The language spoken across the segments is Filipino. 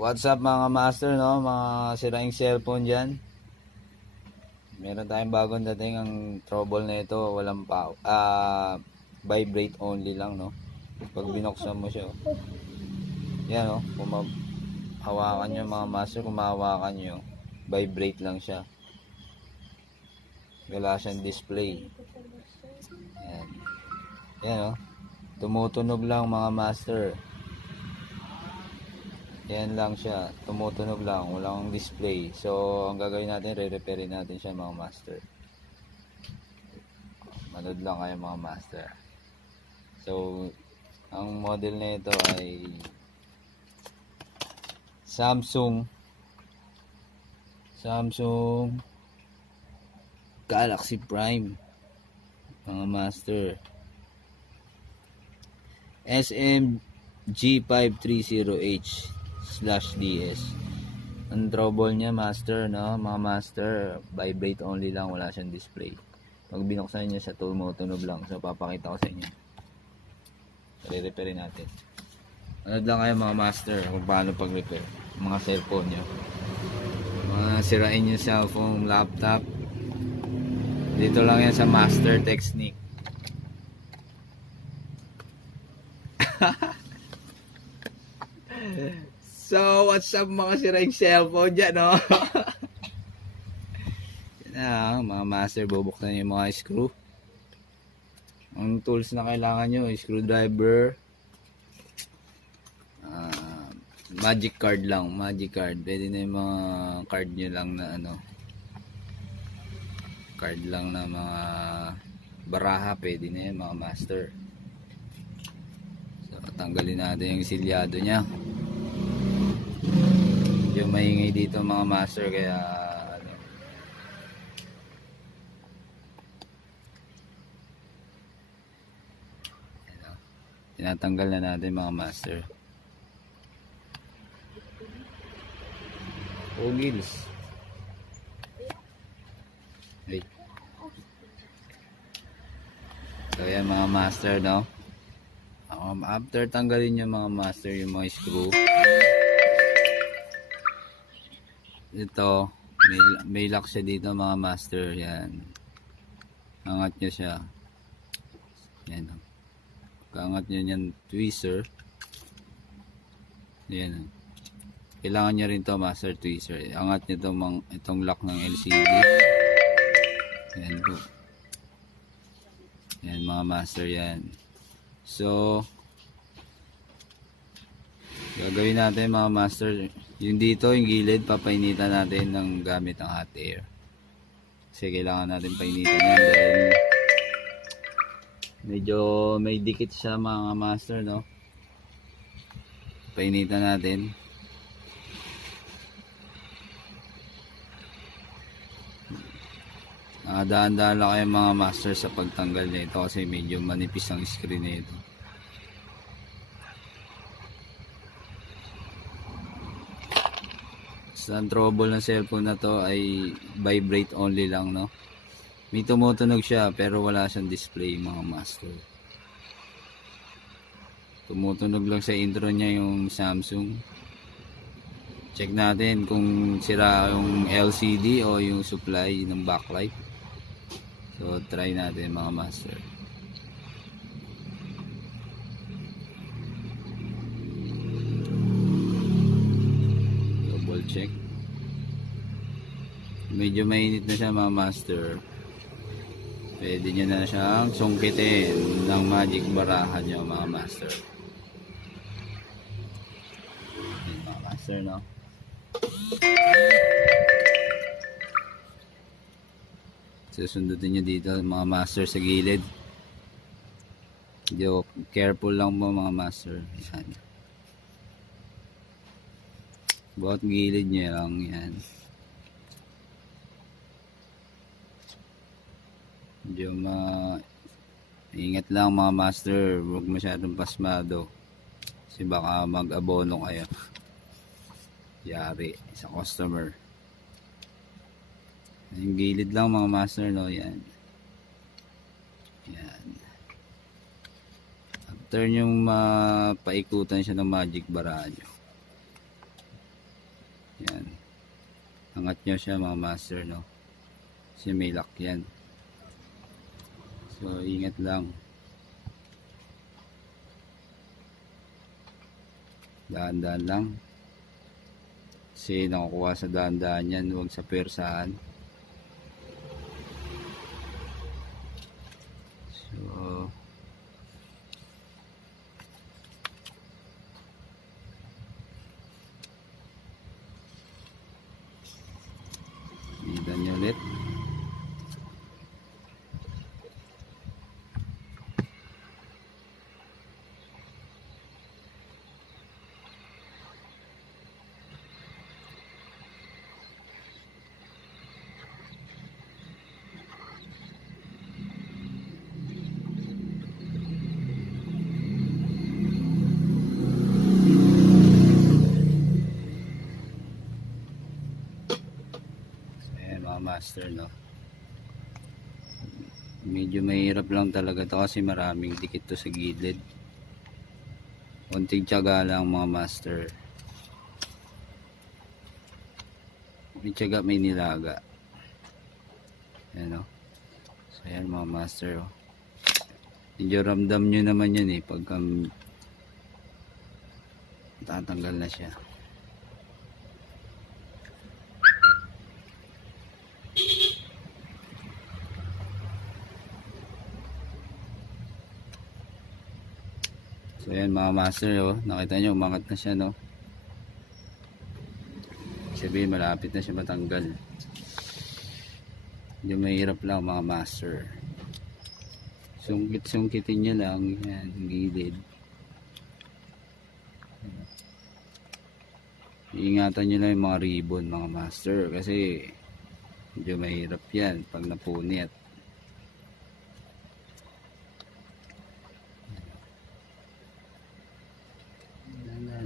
What's up mga master, no? Mga siraing cellphone dyan. Meron tayong bagong dating. Ang trouble na ito, walang power. Vibrate only lang, no? Pag binuksan mo siya, yan, no? Kung hawakan nyo mga master, kung mahawakan nyo, vibrate lang siya. Wala siyang display. Yan. Yan, no? Tumutunog lang mga master. Yan lang siya, tumutunog lang, walang display. So ang gagawin natin, re-repairin natin siya mga master. Manood lang kayo mga master. So ang model na ito ay Samsung Galaxy Prime mga master. SM G-530h/DS. Ang trouble niya master, no? Mga master, vibrate only lang, wala siyang display. Pag binuksan niya siya, tumutunog lang. So papakita ko sa inyo. Re-repairin natin. Anood lang kayo mga master kung paano pag-repair mga cellphone niyo. Mga sirain yung cellphone, laptop. Dito lang yan sa Master Technique. So, what's up mga siraing cellphone dyan, no? Yan mga master, bubuksan yung mga screw. Ang tools na kailangan nyo, screwdriver, magic card lang, magic card. Pwede na yung mga card nyo lang na ano, card lang na mga baraha, pwede na yung mga master. So, tanggalin natin yung silyado nya. Yung maingay dito mga master, kaya ano, tinatanggal na natin mga master. Ogils. Wait. So yan mga master, no? After tanggalin yung mga master, yung mga screw, ito may lock siya dito mga master. Yan, angat nyo siya. Yan, angat nyo yan tweezer. Yan, kailangan nyo rin to master tweezer. Angat nyo itong lock ng LCD. Yan po. Yan mga master, yan. So gagawin natin mga master, yung dito, yung gilid, papainitan natin ng gamit ang hot air. Kasi kailangan natin painitan yan dahil medyo may dikit siya mga master, no? Painitan natin. Daan-daan lang kayo mga master sa pagtanggal nito kasi medyo manipis ang screen nito. So, ang trouble ng cellphone na to ay vibrate only lang, no? May tumutunog siya pero wala siyang display mga master. Tumutunog lang sa intro niya yung Samsung. Check natin kung sira yung LCD o yung supply ng backlight. So try natin mga master. Double check. Medyo mainit na siya mga master. Pwede nyo na siyang sungkitin ng magic baraha nyo mga master. Ayan, mga master, no? Susundutin nyo dito mga master sa gilid. Careful lang mo mga master. Yan. Buhat gilid nyo lang yan. Medyo ingat lang mga master, huwag masyadong pasmado kasi baka mag-abono kayo, yari sa customer. Yung gilid lang mga master, no? Yan. Yan. After yung paikutan siya ng magic bara nyo, angat nyo siya mga master, no? Kasi may lock yan. So ingat lang, daan-daan lang, kasi nakukuha sa daan-daan yan, huwag sa pwersahan. So idan nyo ulit. Master, no, medyo mahirap lang talaga to kasi maraming dikit to sa gilid. Konting tiyaga lang mga master, may tiyaga may nilaga. Ayan, no? So ayan mga master, oh. Medyo ramdam nyo naman yan pagka tatanggal na siya. So ayan mga master, oh, nakita nyo umangat na siya, no? Sabihin malapit na siya matanggal. Hindi mahirap lang mga master, sungkit-sungkitin nyo lang yan, gilid. Iingatan nyo lang yung mga ribbon mga master, kasi medyo mahirap yan pag napunit.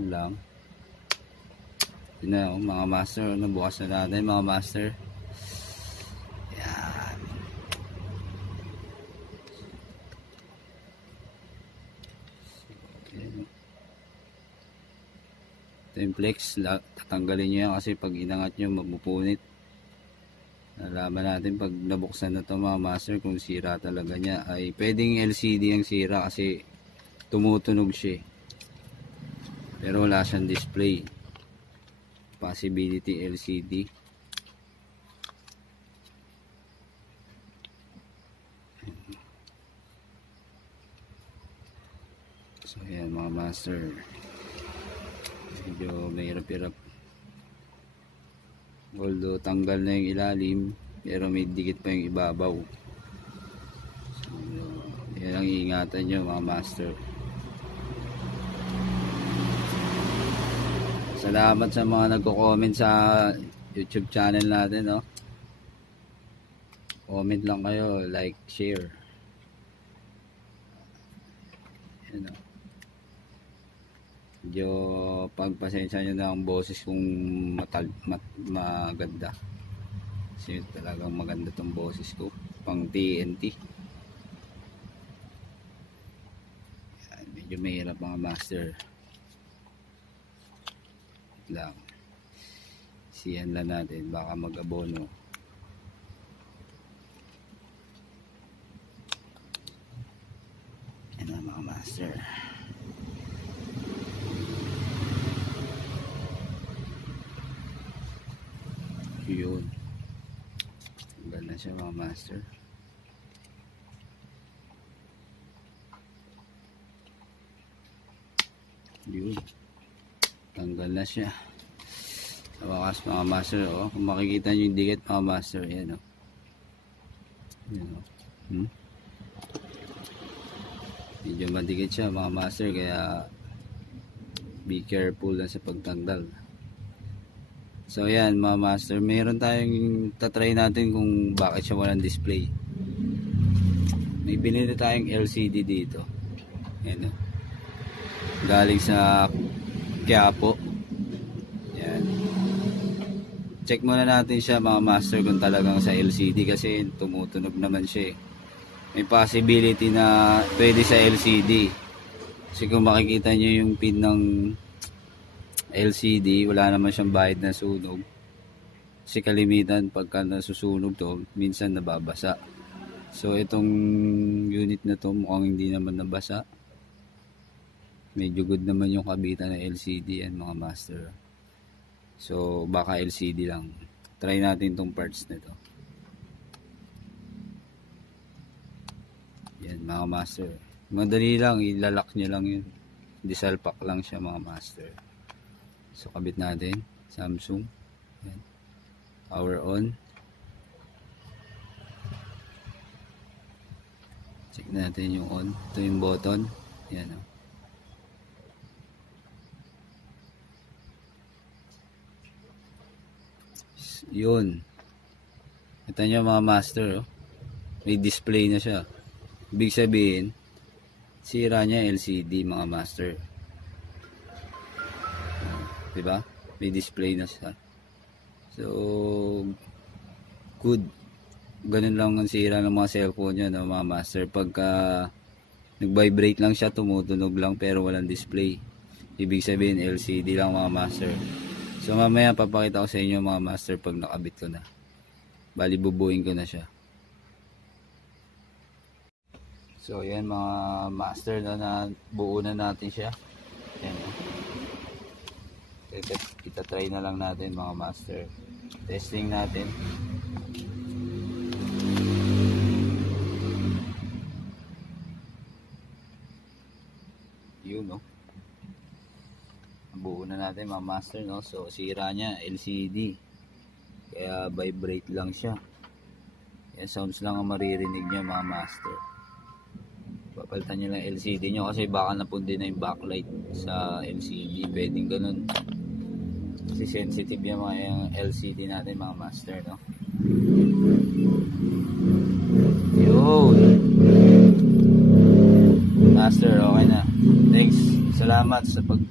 Lang yun na, mga master, nabukas na natin mga master. Yan, ito yung flex, tatanggalin nyo yan kasi pag inangat nyo mapupunit. Nalaman natin pag nabuksan na to mga master kung sira talaga niya. Ay pwedeng LCD ang sira kasi tumutunog siya, pero wala siyang display. Possibility LCD. So ayan mga master, medyo mahirap-hirap, although tanggal na yung ilalim pero may dikit pa yung ibabaw. So yan ang iingatan nyo mga master. Salamat sa mga nagko-comment sa YouTube channel natin, no? Comment lang kayo, like, share. Yan, no? Medyo pagpasensya nyo na ang boses kung maganda. Kasi talagang maganda tong boses ko, pang TNT. Yan, medyo mahirap mga master lang. Siyan lang natin, baka mag-abono. Yan na mga master. Yun, tanggal na siya mga master. Yun, tanggal na siya sa wakas mga master, oh. Kung makikita nyo yung dikit mga master, yan, oh. Yan, oh. Medyo madikit siya mga master, kaya be careful lang sa pagtanggal. So yan mga master, meron tayong tatry natin kung bakit siya walang display. May binili tayong LCD dito, yan, oh. Galing sa Quiapo. Yan, check muna natin siya mga master kung talagang sa LCD, kasi tumutunog naman siya, May possibility na pwede sa LCD, kasi kung makikita nyo yung pin ng LCD, wala naman siyang bayad na sunog. Kasi kalimitan pagka nasusunog to, minsan nababasa. So itong unit na to mukhang hindi naman nabasa. Medyo good naman yung kabitan ng LCD yan mga master. So baka LCD lang. Try natin tong parts na to. Yan mga master. Madali lang, ilalak nyo lang yun. Disalpak lang siya mga master. So kabit natin. Samsung. Yan. Power on. Check natin yung on. Ito yung button. Yan o. Yun. Ito nyo mga master. Oh. May display na siya. Ibig sabihin, sira niya LCD mga master. Diba? May display na siya. So, good. Ganun lang ang sira ng mga cellphone nyo, no, mga master. Pagka nag-vibrate lang siya, tumutunog lang pero walang display. Ibig sabihin LCD lang mga master. So mamaya papakita ko sa inyo mga master pag nakabit ko na. Bali bubuin ko na siya. So yan mga master na buo na natin siya. Yan. Itatry na lang natin mga master. Testing natin. Yun no. Buo na natin mga master no. So sira niya LCD. Kaya vibrate lang siya. Kaya sounds lang ang maririnig niya mga master. Papalitan nyo lang LCD nyo kasi baka napundi na yung backlight sa LCD. Pwedeng ganun. Kasi sensitive yung mga yung LCD natin mga master no. Yun. Master okay na. Thanks. Salamat sa panood.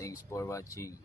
Thanks for watching.